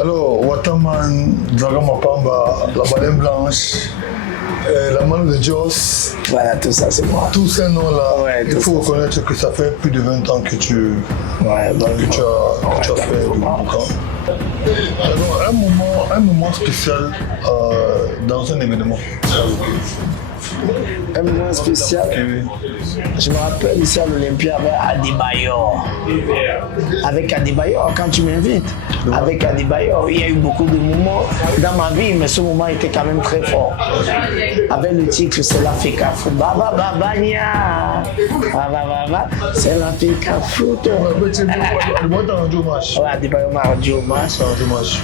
Alors, Wataman, Dragon Mapamba, la baleine blanche, la mano de Joss. Voilà, tout ça, c'est moi. Tous ces noms-là, Ouais, il faut reconnaître que ça fait plus de 20 ans que tu as fait le camp. Alors, un moment spécial dans un événement. Un moment spécial. Je me rappelle ici à l'Olympia avec Adebayor. Avec Adebayor, quand tu m'invites, avec Adebayor, il y a eu beaucoup de moments dans ma vie, mais ce moment était quand même très fort. Avec le titre, c'est l'Africa Foot. Baba Babania. C'est l'Africa Foot. Moi, t'as rendu hommage. Ouais, Adebayor m'a rendu hommage.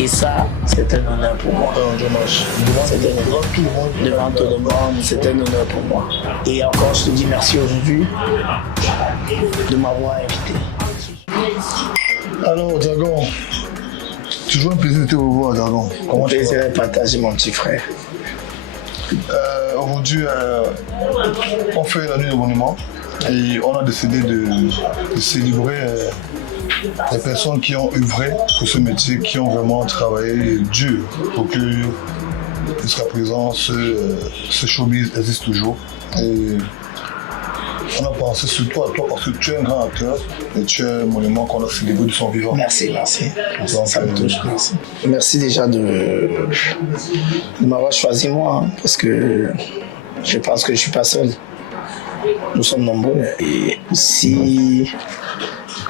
Et ça, c'est un honneur pour moi. Rendu hommage. Devant tout le monde. Devant tout le monde, c'est un honneur pour moi. Et encore, je te dis merci aujourd'hui de m'avoir invité. Alors, Dragon, toujours un plaisir de te revoir, Dragon. Comment tu plaisir de partager, mon petit frère. Aujourd'hui, on fait la nuit de monument et on a décidé de célébrer les personnes qui ont œuvré pour ce métier, qui ont vraiment travaillé dur pour que jusqu'à présent ce showbiz existe toujours. Et on a pensé sur toi parce que tu es un grand acteur et tu es un monument qu'on a célébré de son vivant. Merci. Donc, ça me touche, merci. Merci déjà de m'avoir choisi moi, hein, parce que je pense que je ne suis pas seul. Nous sommes nombreux. Et si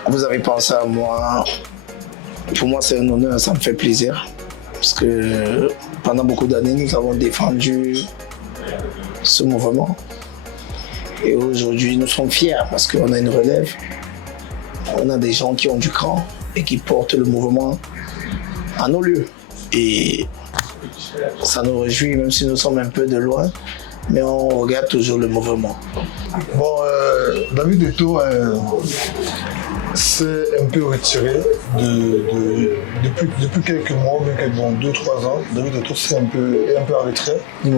vous avez pensé à moi, pour moi c'est un honneur, ça me fait plaisir. Parce que pendant beaucoup d'années, nous avons défendu ce mouvement. Et aujourd'hui, nous sommes fiers parce qu'on a une relève. On a des gens qui ont du cran et qui portent le mouvement à nos lieux. Et ça nous réjouit, même si nous sommes un peu de loin, mais on regarde toujours le mouvement. Bon, David Eto'o s'est un peu retiré depuis quelques mois, mais bon, 2-3 ans. David Eto'o est un peu en retrait. C'est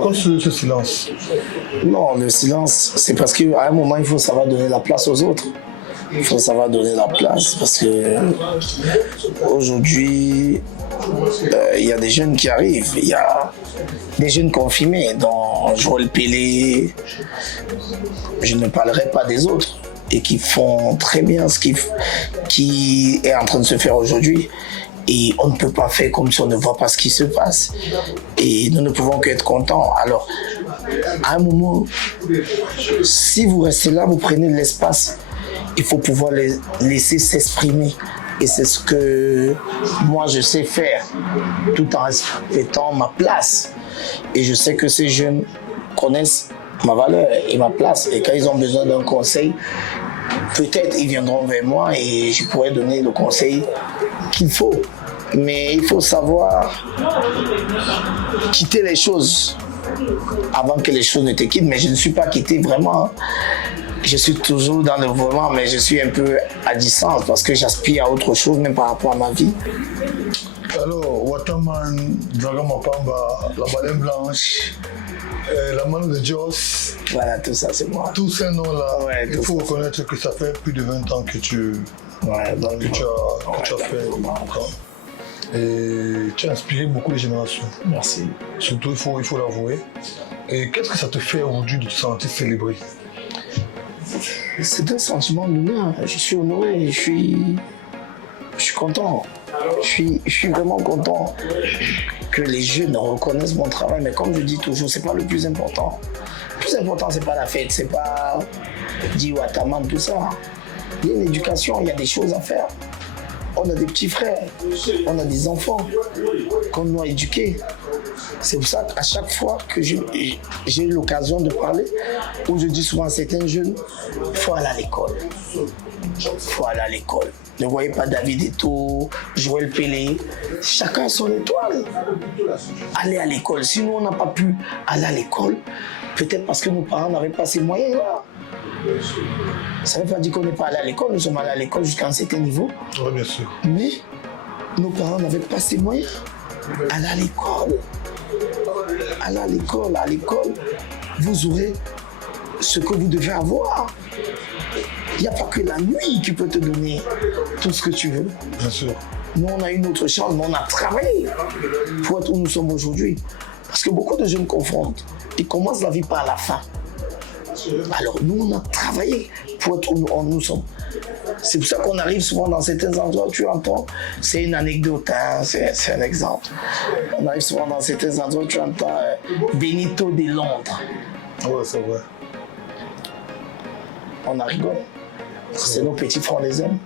quoi ce silence? Non, le silence, c'est parce qu'à un moment, il faut savoir donner la place aux autres. Il faut savoir donner la place parce que aujourd'hui, il y a des jeunes qui arrivent. Il y a des jeunes confirmés, dont Joël Pelé. Je ne parlerai pas des autres et qui font très bien ce qui est en train de se faire aujourd'hui. Et on ne peut pas faire comme si on ne voit pas ce qui se passe. Et nous ne pouvons qu'être contents. Alors, à un moment, si vous restez là, vous prenez de l'espace. Il faut pouvoir les laisser s'exprimer. Et c'est ce que moi je sais faire, tout en respectant ma place. Et je sais que ces jeunes connaissent ma valeur et ma place. Et quand ils ont besoin d'un conseil, peut-être ils viendront vers moi et je pourrai donner le conseil qu'il faut. Mais il faut savoir quitter les choses avant que les choses ne te quittent. Mais je ne suis pas quitté vraiment. Je suis toujours dans le mouvement, mais je suis un peu à distance parce que j'aspire à autre chose, même par rapport à ma vie. Alors, Wataman, Dragon Mapamba, la baleine blanche, la mano de Joss. Voilà, tout ça, c'est moi. Tous ces noms-là, il faut reconnaître que ça fait plus de 20 ans que tu as fait le camp. Et tu as inspiré beaucoup de générations. Merci. Surtout, il faut l'avouer. Et qu'est-ce que ça te fait aujourd'hui de te sentir célébré? C'est un sentiment d'honneur. Je suis honoré, je suis content. Je suis vraiment content que les jeunes reconnaissent mon travail. Mais comme je dis toujours, c'est pas le plus important. Le plus important, c'est pas la fête, c'est pas dire Wataman, tout ça. Il y a une éducation, il y a des choses à faire. On a des petits frères, on a des enfants qu'on doit éduquer. C'est pour ça qu'à chaque fois que j'ai eu l'occasion de parler, où je dis souvent à certains jeunes, il faut aller à l'école. Il faut aller à l'école. Ne voyez pas David Eto'o, Joël Pelé, chacun son étoile. Allez à l'école. Sinon, on n'a pas pu aller à l'école, peut-être parce que nos parents n'avaient pas ces moyens-là. Ça ne veut pas dire qu'on n'est pas allé à l'école, nous sommes allés à l'école jusqu'à un certain niveau. Oui, bien sûr. Mais nos parents n'avaient pas ces moyens. Allez à l'école. Allez à l'école. À l'école, vous aurez ce que vous devez avoir. Il n'y a pas que la nuit qui peut te donner tout ce que tu veux. Bien sûr. Nous, on a eu notre chance, mais on a travaillé pour être où nous sommes aujourd'hui. Parce que beaucoup de jeunes confondent. Ils commencent la vie par la fin. Alors nous, on a travaillé pour être où nous sommes. C'est pour ça qu'on arrive souvent dans certains endroits où tu entends, c'est une anecdote, hein, c'est un exemple. On arrive souvent dans certains endroits où tu entends Benito de Londres. Ouais, c'est vrai. On a rigolé. C'est nos petits frères les hommes.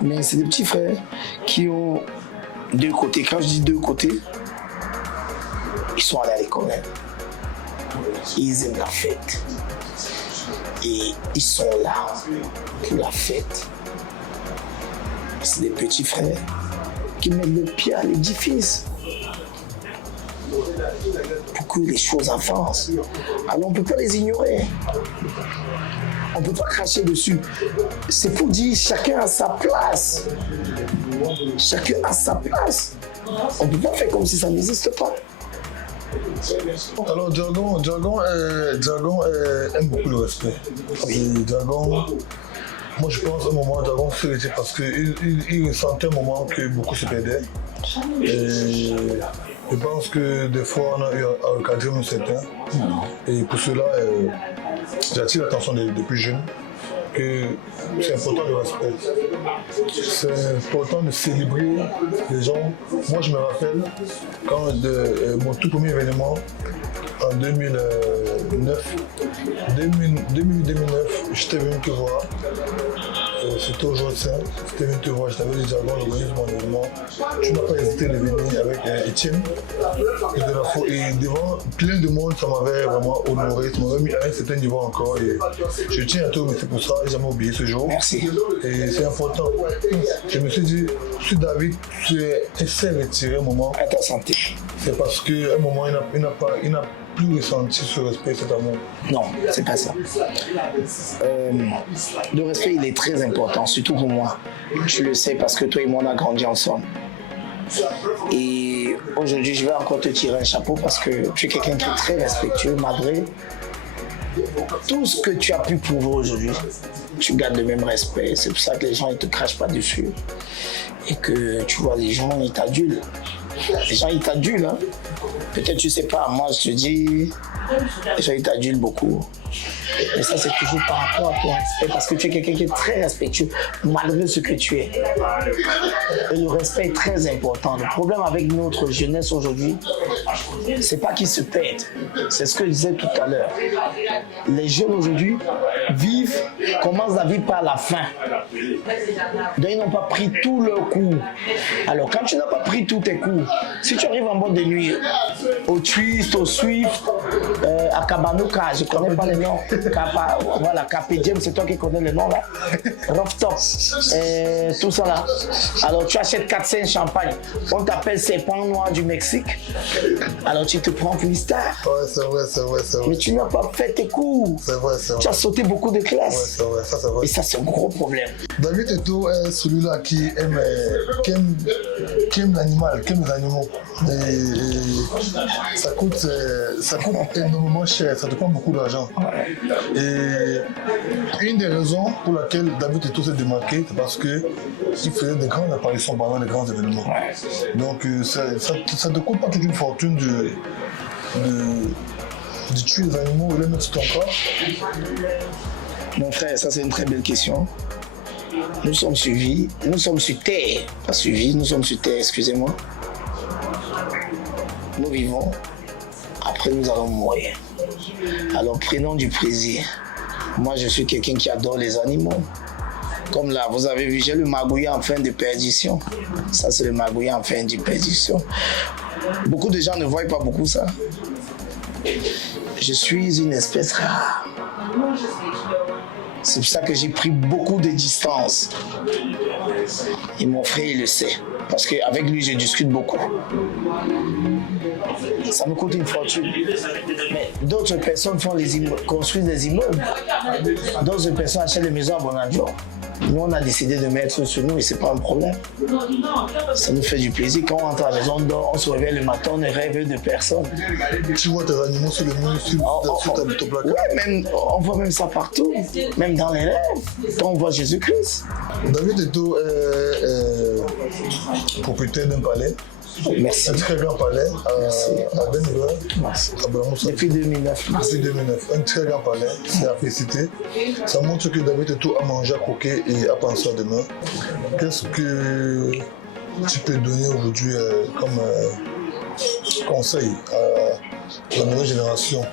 Mais c'est des petits frères qui ont deux côtés. Quand je dis deux côtés, ils sont allés à l'école. Ils aiment la fête. Et ils sont là pour la fête. C'est des petits frères qui mettent le pied à l'édifice pour que les choses avancent. Alors on ne peut pas les ignorer. On ne peut pas cracher dessus. C'est pour dire chacun a sa place. Chacun a sa place. On ne peut pas faire comme si ça n'existe pas. Alors Dragon aime beaucoup le respect. Et Dragon, moi je pense à un moment Dragon s'est laissé parce qu'il ressentait un moment que beaucoup se perdaient. Et je pense que des fois on a eu à recadrer même certains. Et pour cela, j'attire l'attention des plus jeunes que c'est important le respect. C'est important de célébrer les gens. Moi je me rappelle quand mon tout premier événement en 2009, j'étais venu te voir. C'était au jour de Saint, j'étais venu te voir, je t'avais dit Dragon, organise mon événement. Tu n'as pas hésité de venir avec Etienne et devant plein de monde, ça m'avait vraiment honoré, ça m'avait mis à un certain niveau encore et je tiens à te remercier pour ça, j'ai jamais oublié ce jour. Merci. Et c'est important. Je me suis dit, si David, tu essaies de retirer un moment, À ta santé. c'est parce qu'à un moment, il n'a plus ressenti ce respect, cet amour. Non, c'est pas ça. Le respect, il est très important, surtout pour moi. Tu le sais parce que toi et moi, on a grandi ensemble. Et aujourd'hui, je vais encore te tirer un chapeau parce que tu es quelqu'un qui est très respectueux malgré tout ce que tu as pu prouver aujourd'hui. Tu gardes le même respect. C'est pour ça que les gens, ils te crachent pas dessus. Et que tu vois, les gens, ils t'adulent. Les gens, ils t'adulent. Hein. Peut-être, tu sais pas, moi, je te dis, les gens, ils t'adulent beaucoup. Mais ça, c'est toujours par rapport à ton respect, parce que tu es quelqu'un qui est très respectueux, malgré ce que tu es. Et le respect est très important. Le problème avec notre jeunesse aujourd'hui, c'est pas qu'ils se perdent. C'est ce que je disais tout à l'heure. Les jeunes aujourd'hui commencent la vie par la fin. Donc, ils n'ont pas pris tous leurs coups. Alors, quand tu n'as pas pris tous tes coups, si tu arrives en boîte de nuit, au Twist, au Swift, à Kabanuka, je ne connais pas les noms. Voilà, KPDM, c'est toi qui connais le nom là. Rough Top, tout ça là. Alors tu achètes 4-5 champagne. On t'appelle Serpent Noir du Mexique. Alors tu te prends pour une star. Ouais, c'est vrai. Mais tu n'as pas fait tes coups. C'est vrai. Tu as sauté beaucoup de classes. Ouais, c'est vrai, ça c'est vrai. Et ça, c'est un gros problème. David Eto'o est celui-là qui aime l'animal, qui aime les animaux. Et ça coûte énormément cher, ça te prend beaucoup d'argent. Et une des raisons pour laquelle David Eto'o s'est démarqué, c'est parce qu'il faisait des grandes apparitions pendant les grands événements. Donc ça ne te coûte pas toute une fortune de tuer les animaux ou les mettre sur ton corps. Mon frère, ça c'est une très belle question. Nous sommes suivis, nous sommes sur terre, pas suivis, nous sommes sur terre, excusez-moi. Nous vivons, après nous allons mourir. Alors prenons du plaisir. Moi je suis quelqu'un qui adore les animaux. Comme là, vous avez vu, j'ai le magouillet en fin de perdition. Ça c'est le magouillet en fin de perdition. Beaucoup de gens ne voient pas beaucoup ça. Je suis une espèce rare. C'est pour ça que j'ai pris beaucoup de distance. Et mon frère, il le sait. Parce qu'avec lui, je discute beaucoup. Ça me coûte une fortune. Mais d'autres personnes construisent des immeubles. D'autres personnes achètent des maisons à Bonadjo. Nous, on a décidé de mettre sur nous et c'est pas un problème. Ça nous fait du plaisir. Quand on rentre à la maison, on se réveille le matin, on ne rêve de personne. Tu vois tes animaux sur le mur, sur ton placard. Ouais, on voit même ça partout. Même dans les rêves. Quand on voit Jésus-Christ. David Eto'o propriétaire d'un palais. Merci. Un très grand palais à Denver, à Bramoussa. Depuis 2009. Depuis 2009, un très grand palais, c'est à féliciter. Ça montre que David est tout à manger, à croquer et à penser à demain. Qu'est-ce que tu peux donner aujourd'hui comme conseil à la nouvelle génération?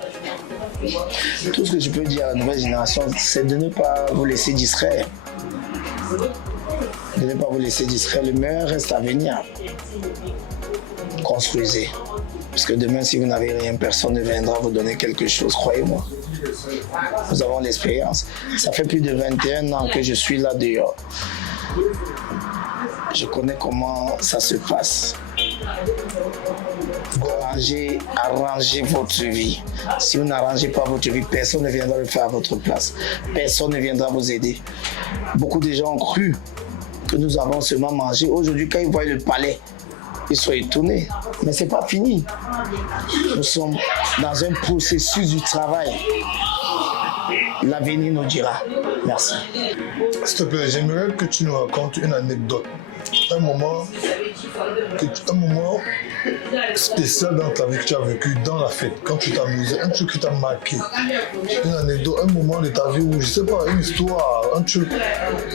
Tout ce que je peux dire à la nouvelle génération, c'est de ne pas vous laisser distraire. De ne pas vous laisser distraire. Le meilleur reste à venir. Construisez. Parce que demain, si vous n'avez rien, personne ne viendra vous donner quelque chose, croyez-moi. Nous avons l'expérience. Ça fait plus de 21 ans que je suis là dehors. Je connais comment ça se passe. Arrangez votre vie. Si vous n'arrangez pas votre vie, personne ne viendra le faire à votre place. Personne ne viendra vous aider. Beaucoup de gens ont cru que nous avons seulement mangé. Aujourd'hui, quand ils voient le palais, ils sont étonnés. Mais ce n'est pas fini. Nous sommes dans un processus du travail. L'avenir nous dira. Merci. S'il te plaît, j'aimerais que tu nous racontes une anecdote. Un moment spécial dans ta vie que tu as vécu dans la fête, quand tu t'amusais, un truc qui t'a marqué. Une anecdote, un moment de ta vie où, je sais pas, une histoire, un truc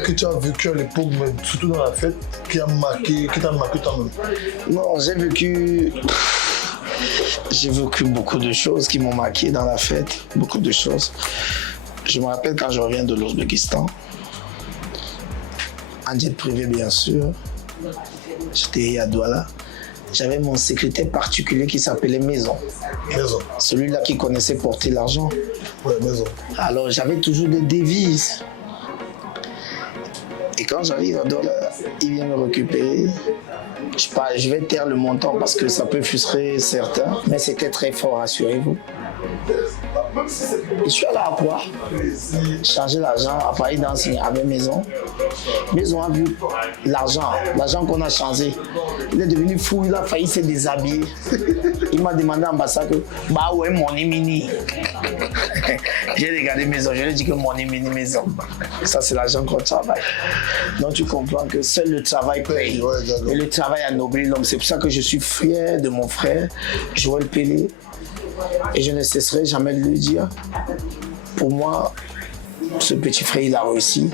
que tu as vécu à l'époque, mais surtout dans la fête, qui t'a marqué toi-même. Non, j'ai vécu beaucoup de choses qui m'ont marqué dans la fête, beaucoup de choses. Je me rappelle quand je reviens de l'Ouzbékistan, en jet privé bien sûr, j'étais à Douala. J'avais mon secrétaire particulier qui s'appelait Maison. Maison. Celui-là qui connaissait porter l'argent. Ouais, Maison. Alors j'avais toujours des devises. Et quand j'arrive à Douala, il vient me récupérer. Je vais taire le montant parce que ça peut frustrer certains, mais c'était très fort, rassurez-vous. Je suis allé à quoi? Changer l'argent, à Paris dans avec Maison. Maison a vu l'argent qu'on a changé. Il est devenu fou, il a failli se déshabiller. Il m'a demandé à l'ambassade que, bah ouais, mon mini. J'ai regardé Maison, je lui ai dit que mon mini Maison. Ça, c'est l'argent qu'on travaille. Donc tu comprends que seul le travail paye. Et le travail anoblit l'homme. C'est pour ça que je suis fier de mon frère, Joël Pelé. Et je ne cesserai jamais de lui dire, pour moi, ce petit frère, il a réussi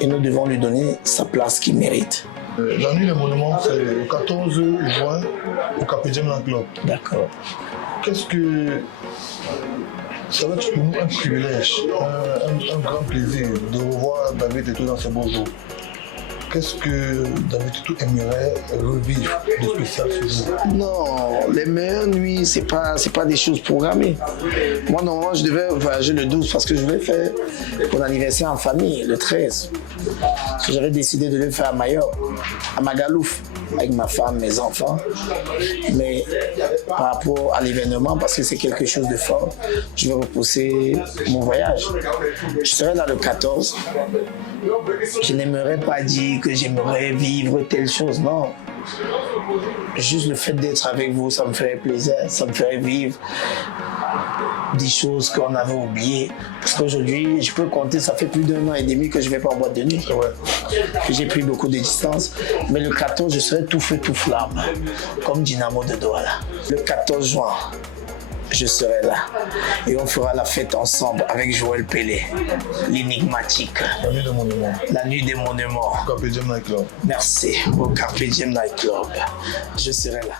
et nous devons lui donner sa place qu'il mérite. La nuit des monuments, c'est le 14 juin au Capédium Club. D'accord. Qu'est-ce que ça va être pour nous un privilège, un grand plaisir de revoir David Teto dans ses beaux jours. Qu'est-ce que David Teto aimerait revivre de spécial ce jour? Non, les meilleures nuits, c'est pas des choses programmées. Moi, normalement, je devais voyager le 12 parce que je voulais faire mon anniversaire en famille, le 13. Parce que j'avais décidé de le faire à Majorque, à Magalouf, avec ma femme, mes enfants. Mais par rapport à l'événement, parce que c'est quelque chose de fort, je vais repousser mon voyage. Je serai là le 14. Je n'aimerais pas dire que j'aimerais vivre telle chose, non. Juste le fait d'être avec vous, ça me ferait plaisir, ça me ferait vivre des choses qu'on avait oubliées. Parce qu'aujourd'hui, je peux compter, ça fait plus d'1 an et demi que je ne vais pas en boîte de nuit. Que j'ai pris beaucoup de distance. Mais le 14, je serai tout feu, tout flamme, comme Dynamo de Douala. Le 14 juin, je serai là. Et on fera la fête ensemble avec Joël Pelé, l'énigmatique. La nuit des monuments. La nuit des monuments. Capédium Night Club. Merci, au Capédium Night Club. Je serai là.